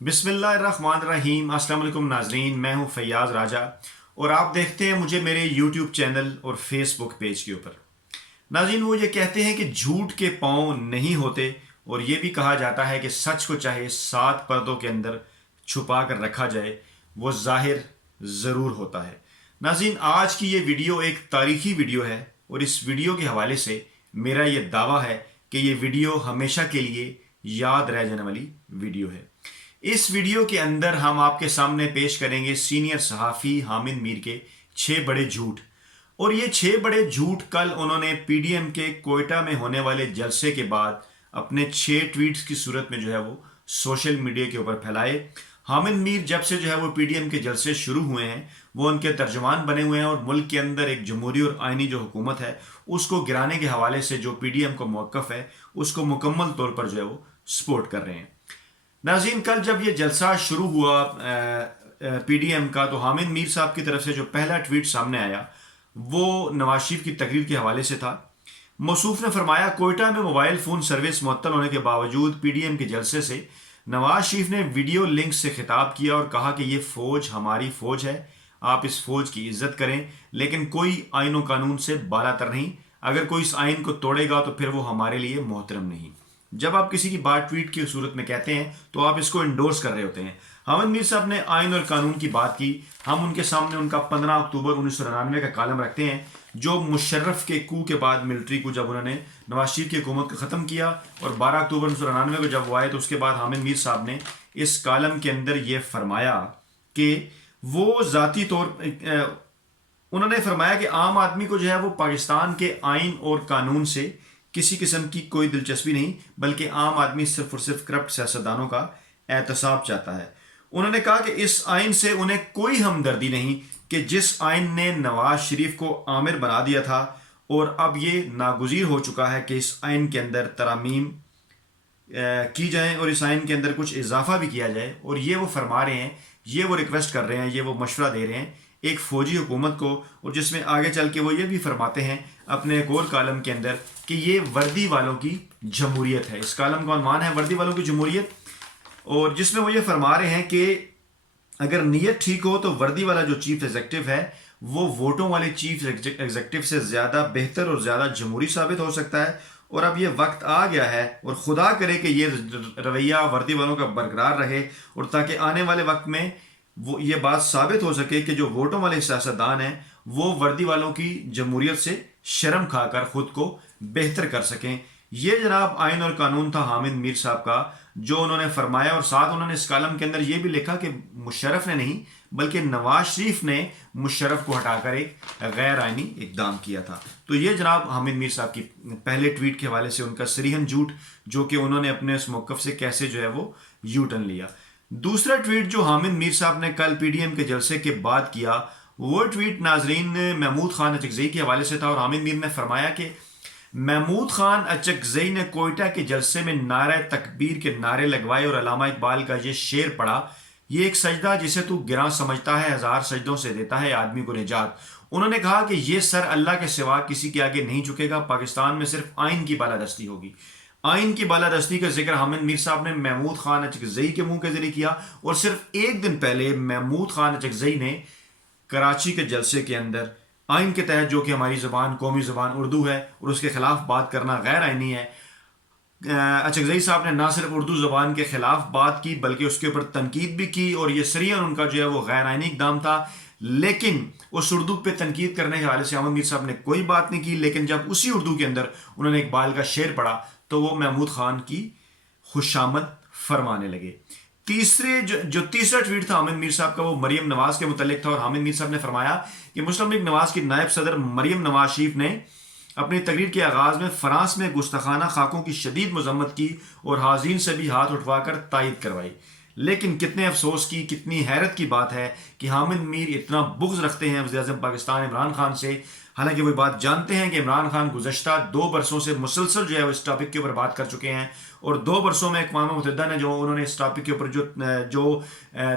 بسم اللہ الرحمن الرحیم۔ السلام علیکم ناظرین، میں ہوں فیاض راجہ اور آپ دیکھتے ہیں مجھے میرے یوٹیوب چینل اور فیس بک پیج کے اوپر۔ ناظرین، وہ یہ کہتے ہیں کہ جھوٹ کے پاؤں نہیں ہوتے، اور یہ بھی کہا جاتا ہے کہ سچ کو چاہے 7 پردوں کے اندر چھپا کر رکھا جائے وہ ظاہر ضرور ہوتا ہے۔ ناظرین، آج کی یہ ویڈیو ایک تاریخی ویڈیو ہے، اور اس ویڈیو کے حوالے سے میرا یہ دعویٰ ہے کہ یہ ویڈیو ہمیشہ کے لیے یاد رہ جانے والی ویڈیو ہے۔ اس ویڈیو کے اندر ہم آپ کے سامنے پیش کریں گے سینئر صحافی حامد میر کے 6 بڑے جھوٹ، اور یہ 6 بڑے جھوٹ کل انہوں نے پی ڈی ایم کے کوئٹہ میں ہونے والے جلسے کے بعد اپنے 6 ٹویٹس کی صورت میں وہ سوشل میڈیا کے اوپر پھیلائے۔ حامد میر جب سے وہ پی ڈی ایم کے جلسے شروع ہوئے ہیں وہ ان کے ترجمان بنے ہوئے ہیں، اور ملک کے اندر ایک جمہوری اور آئینی جو حکومت ہے اس کو گرانے کے حوالے سے جو پی ڈی ایم کو موقف ہے اس کو مکمل طور پر وہ سپورٹ کر رہے ہیں۔ ناظرین، کل جب یہ جلسہ شروع ہوا پی ڈی ایم کا، تو حامد میر صاحب کی طرف سے جو پہلا ٹویٹ سامنے آیا وہ نواز شریف کی تقریر کے حوالے سے تھا۔ موصوف نے فرمایا، کوئٹہ میں موبائل فون سروس معطل ہونے کے باوجود پی ڈی ایم کے جلسے سے نواز شریف نے ویڈیو لنک سے خطاب کیا اور کہا کہ یہ فوج ہماری فوج ہے، آپ اس فوج کی عزت کریں، لیکن کوئی آئین و قانون سے بالا تر نہیں، اگر کوئی اس آئین کو توڑے گا تو پھر وہ ہمارے لیے محترم نہیں۔ جب آپ کسی کی بات ٹویٹ کی صورت میں کہتے ہیں تو آپ اس کو انڈورس کر رہے ہوتے ہیں۔ حامد میر صاحب نے آئین اور قانون کی بات کی، ہم ان کے سامنے ان کا 15 اکتوبر 1999 کا کالم رکھتے ہیں، جو مشرف کے کو کے بعد ملٹری کو جب انہوں نے نواز شریف کی حکومت کو ختم کیا اور 12 اکتوبر 1999 کو جب وہ آئے تو اس کے بعد حامد میر صاحب نے اس کالم کے اندر یہ فرمایا کہ وہ ذاتی طور انہوں نے فرمایا کہ عام آدمی کو وہ پاکستان کے آئین اور قانون سے کسی قسم کی کوئی دلچسپی نہیں، بلکہ عام آدمی صرف اور صرف کرپٹ سیاستدانوں کا احتساب چاہتا ہے۔ انہوں نے کہا کہ اس آئین سے انہیں کوئی ہمدردی نہیں کہ جس آئین نے نواز شریف کو آمر بنا دیا تھا، اور اب یہ ناگزیر ہو چکا ہے کہ اس آئین کے اندر ترامیم کی جائیں اور اس آئین کے اندر کچھ اضافہ بھی کیا جائے، اور یہ وہ فرما رہے ہیں، یہ وہ ریکویسٹ کر رہے ہیں، یہ وہ مشورہ دے رہے ہیں ایک فوجی حکومت کو، اور جس میں آگے چل کے وہ یہ بھی فرماتے ہیں اپنے ایک اور کالم کے اندر کہ یہ وردی والوں کی جمہوریت ہے۔ اس کالم کا عنوان ہے وردی والوں کی جمہوریت، اور جس میں وہ یہ فرما رہے ہیں کہ اگر نیت ٹھیک ہو تو وردی والا جو چیف ایگزیکٹو ہے وہ ووٹوں والے چیف ایگزیکٹو سے زیادہ بہتر اور زیادہ جمہوری ثابت ہو سکتا ہے، اور اب یہ وقت آ گیا ہے، اور خدا کرے کہ یہ رویہ وردی والوں کا برقرار رہے، اور تاکہ آنے والے وقت میں وہ یہ بات ثابت ہو سکے کہ جو ووٹوں والے سیاستدان ہیں وہ وردی والوں کی جمہوریت سے شرم کھا کر خود کو بہتر کر سکیں۔ یہ جناب آئین اور قانون تھا حامد میر صاحب کا جو انہوں نے فرمایا، اور ساتھ انہوں نے اس کالم کے اندر یہ بھی لکھا کہ مشرف نے نہیں بلکہ نواز شریف نے مشرف کو ہٹا کر ایک غیر آئینی اقدام کیا تھا۔ تو یہ جناب حامد میر صاحب کی پہلے ٹویٹ کے حوالے سے ان کا صریحاً جھوٹ، جو کہ انہوں نے اپنے اس موقف سے کیسے وہ یو ٹرن لیا۔ دوسرا ٹویٹ جو حامد میر صاحب نے کل پی ڈی ایم کے جلسے کے بعد کیا، وہ ٹویٹ ناظرین محمود خان اچکزئی کے حوالے سے تھا، اور حامد میر نے فرمایا کہ محمود خان اچکزئی نے کوئٹہ کے جلسے میں نعرہ تکبیر کے نعرے لگوائے اور علامہ اقبال کا یہ شعر پڑھا، یہ ایک سجدہ جسے تو گراں سمجھتا ہے 1000 سجدوں سے دیتا ہے آدمی کو نجات۔ انہوں نے کہا کہ یہ سر اللہ کے سوا کسی کے آگے نہیں جھکے گا، پاکستان میں صرف آئین کی بالادستی ہوگی۔ آئین کی بالادستی کا ذکر حامد میر صاحب نے محمود خان اچکزئی کے منہ کے ذریعے کیا، اور صرف ایک دن پہلے محمود خان اچکزئی نے کراچی کے جلسے کے اندر آئین کے تحت، جو کہ ہماری زبان قومی زبان اردو ہے اور اس کے خلاف بات کرنا غیر آئینی ہے، اچکزئی صاحب نے نہ صرف اردو زبان کے خلاف بات کی بلکہ اس کے اوپر تنقید بھی کی، اور یہ صریحاً ان کا وہ غیر آئینی اقدام تھا۔ لیکن اس اردو پہ تنقید کرنے کے حوالے سے حامد میر صاحب نے کوئی بات نہیں کی، لیکن جب اسی اردو کے اندر انہوں نے اقبال کا شعر پڑھا تو وہ محمود خان کی خوشامد فرمانے لگے۔ تیسرا ٹویٹ تھا حامد میر صاحب کا، وہ مریم نواز کے متعلق تھا، اور حامد میر صاحب نے فرمایا کہ مسلم لیگ نواز کی نائب صدر مریم نواز شریف نے اپنی تقریر کے آغاز میں فرانس میں گستاخانہ خاکوں کی شدید مذمت کی اور حاضرین سے بھی ہاتھ اٹھوا کر تائید کروائی، لیکن کتنے افسوس کی، کتنی حیرت کی بات ہے کہ حامد میر اتنا بغض رکھتے ہیں وزیر اعظم پاکستان عمران خان سے، حالانکہ وہ بات جانتے ہیں کہ عمران خان گزشتہ 2 برسوں سے مسلسل وہ اس ٹاپک کے اوپر بات کر چکے ہیں، اور 2 برسوں میں اقوام متحدہ نے انہوں نے اس ٹاپک کے اوپر جو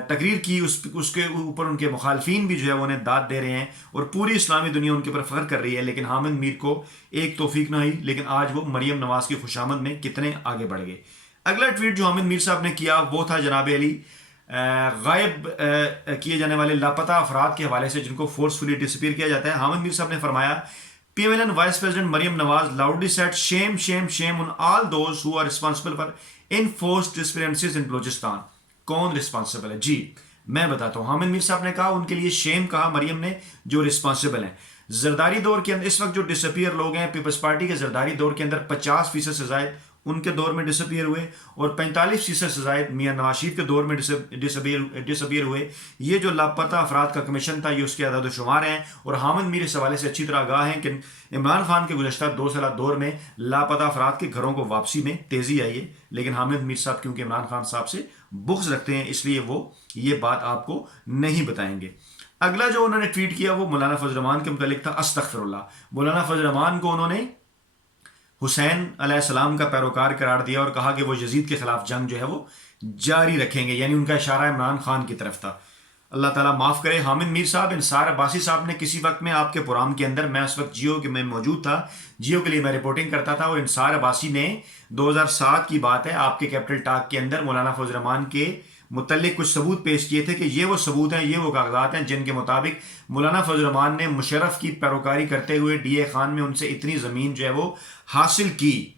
تقریر کی اس کے اوپر ان کے مخالفین بھی انہیں داد دے رہے ہیں، اور پوری اسلامی دنیا ان کے اوپر فخر کر رہی ہے، لیکن حامد میر کو ایک توفیق نہ ہوئی، لیکن آج وہ مریم نواز کی خوشامد میں کتنے آگے بڑھ گئے۔ اگلا ٹویٹ جو حامد میر صاحب نے کیا وہ تھا جناب علی غائب کیے جانے والے لاپتہ افراد کے حوالے سے جن کو فورسفلی ڈسپیئر کیا جاتا ہے. حامد میر صاحب نے فرمایا PMLN vice president Maryam Nawaz loudly said shame shame shame on all those who are responsible for enforced disappearances in Balochistan. کون رسپانسبل ہے؟ جی میں بتاتا ہوں. حامد میر صاحب نے کہا ان کے لیے شیم کہا مریم نے جو رسپانسبل ہیں. زرداری دور کے اندر اس وقت جو ڈسپیئر لوگ ہیں پیپلز پارٹی کے زرداری دور کے اندر 50% سے زائد ان کے دور میں ڈسپیئر ہوئے اور 45% سے زائد میاں نواز شریف کے دور میں ڈسپیئر ہوئے. یہ جو لاپتہ افراد کا کمیشن تھا یہ اس کے عدد و شمار ہیں اور حامد میر اس حوالے سے اچھی طرح آگاہ ہیں کہ عمران خان کے گزشتہ 2 سالہ دور میں لاپتہ افراد کے گھروں کو واپسی میں تیزی آئی ہے. لیکن حامد میر صاحب کیونکہ عمران خان صاحب سے بغض رکھتے ہیں اس لیے وہ یہ بات آپ کو نہیں بتائیں گے. اگلا جو انہوں نے ٹویٹ کیا وہ مولانا فضل الرحمان کے متعلق تھا. استغفر اللہ. مولانا فضل الرحمان کو انہوں نے حسین علیہ السلام کا پیروکار قرار دیا اور کہا کہ وہ یزید کے خلاف جنگ جو ہے وہ جاری رکھیں گے، یعنی ان کا اشارہ عمران خان کی طرف تھا. اللہ تعالیٰ معاف کرے. حامد میر صاحب انصار عباسی صاحب نے کسی وقت میں آپ کے پروگرام کے اندر، میں اس وقت جیو کے میں موجود تھا، جیو کے لیے میں رپورٹنگ کرتا تھا، اور انصار عباسی نے 2007 کی بات ہے آپ کے کیپٹل ٹاک کے اندر مولانا فضل الرحمان کے متعلق کچھ ثبوت پیش کیے تھے کہ یہ وہ ثبوت ہیں، یہ وہ کاغذات ہیں جن کے مطابق مولانا فضل الرحمان نے مشرف کی پیروکاری کرتے ہوئے ڈی اے خان میں ان سے اتنی زمین جو ہے وہ حاصل کی.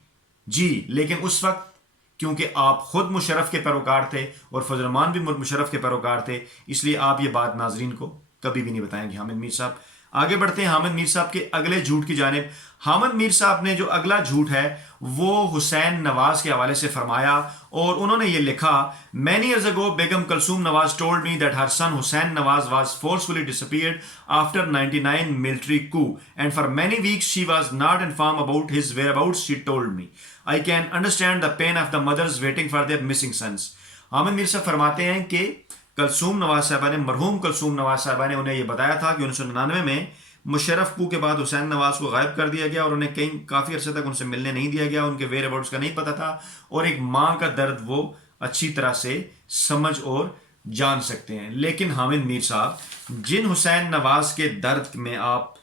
جی لیکن اس وقت کیونکہ آپ خود مشرف کے پیروکار تھے اور فضل الرحمان بھی مشرف کے پیروکار تھے اس لیے آپ یہ بات ناظرین کو کبھی بھی نہیں بتائیں گے. حامد میر صاحب آگے بڑھتے ہیں حامد میر صاحب کے اگلے جھوٹ کی جانب. حامد میر صاحب نے جو اگلا جھوٹ ہے وہ حسین نواز کے حوالے سے فرمایا اور انہوں نے یہ لکھا many years ago Begum Kulsoom Nawaz told me that her son Hussain Nawaz was forcefully disappeared after 99 military coup and for many weeks she was not informed about his whereabouts. She told me I can understand the pain of the mothers waiting for their missing sons. Hamid میر صاحب فرماتے ہیں کہ کلثوم نواز صاحبہ نے، مرحوم کلثوم نواز صاحبہ نے انہیں یہ بتایا تھا کہ 1999 میں مشرف کو کے بعد حسین نواز کو غائب کر دیا گیا اور انہیں کہیں کافی عرصے تک ان سے ملنے نہیں دیا گیا، ان کے ویئر اباؤٹس کا نہیں پتہ تھا، اور ایک ماں کا درد وہ اچھی طرح سے سمجھ اور جان سکتے ہیں. لیکن حامد میر صاحب جن حسین نواز کے درد میں آپ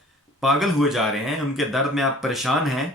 پاگل ہوئے جا رہے ہیں، ان کے درد میں آپ پریشان ہیں،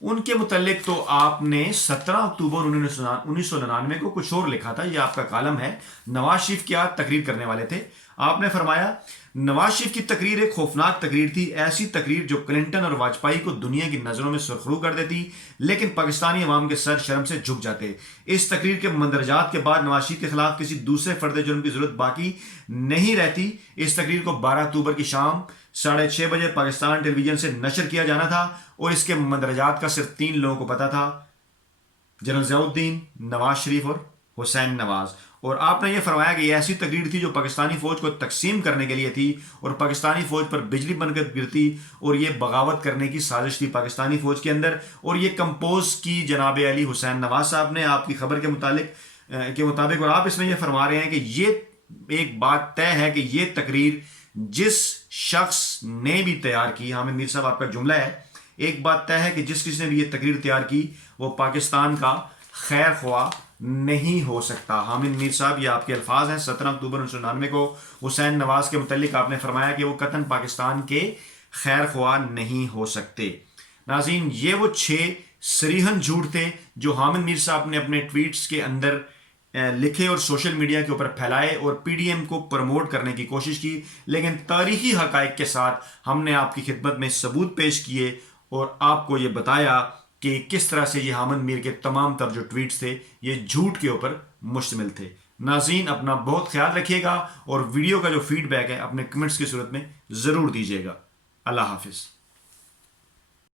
ان کے متعلق تو آپ نے 17 اکتوبر 1999 کو کچھ اور لکھا تھا. یہ آپ کا کالم ہے. نواز شریف کیا تقریر کرنے والے تھے. آپ نے فرمایا نواز شریف کی تقریر ایک خوفناک تقریر تھی، ایسی تقریر جو کلنٹن اور واجپائی کو دنیا کی نظروں میں سرخرو کر دیتی لیکن پاکستانی عوام کے سر شرم سے جھک جاتے. اس تقریر کے مندرجات کے بعد نواز شریف کے خلاف کسی دوسرے فرد جرم کی ضرورت باقی نہیں رہتی. اس تقریر کو 12 اکتوبر کی شام 6:30 بجے پاکستان ٹیلی ویژن سے نشر کیا جانا تھا اور اس کے مندرجات کا صرف 3 لوگوں کو پتا تھا، جنرل ضیاء الدین، نواز شریف اور حسین نواز. اور آپ نے یہ فرمایا کہ یہ ایسی تقریر تھی جو پاکستانی فوج کو تقسیم کرنے کے لیے تھی اور پاکستانی فوج پر بجلی بن کر گرتی، اور یہ بغاوت کرنے کی سازش تھی پاکستانی فوج کے اندر، اور یہ کمپوز کی جناب علی حسین نواز صاحب نے آپ کی خبر کے مطابق. اور آپ اس میں یہ فرما رہے ہیں کہ یہ ایک بات طے ہے کہ یہ تقریر جس شخص نے بھی تیار کی، حامد میر صاحب آپ کا جملہ ہے، ایک بات طے ہے کہ جس کسی نے بھی یہ تقریر تیار کی وہ پاکستان کا خیر خواہ نہیں ہو سکتا. حامد میر صاحب یہ آپ کے الفاظ ہیں. 17 اکتوبر 1999 کو حسین نواز کے متعلق آپ نے فرمایا کہ وہ قطعاً پاکستان کے خیر خواہ نہیں ہو سکتے. ناظرین یہ وہ 6 صریحاً جھوٹ تھے جو حامد میر صاحب نے اپنے ٹویٹس کے اندر لکھے اور سوشل میڈیا کے اوپر پھیلائے اور پی ڈی ایم کو پروموٹ کرنے کی کوشش کی. لیکن تاریخی حقائق کے ساتھ ہم نے آپ کی خدمت میں ثبوت پیش کیے اور آپ کو یہ بتایا کہ کس طرح سے یہ حامد میر کے تمام تر جو ٹویٹس تھے یہ جھوٹ کے اوپر مشتمل تھے. ناظرین اپنا بہت خیال رکھیے گا اور ویڈیو کا جو فیڈ بیک ہے اپنے کمنٹس کی صورت میں ضرور دیجیے گا. اللہ حافظ.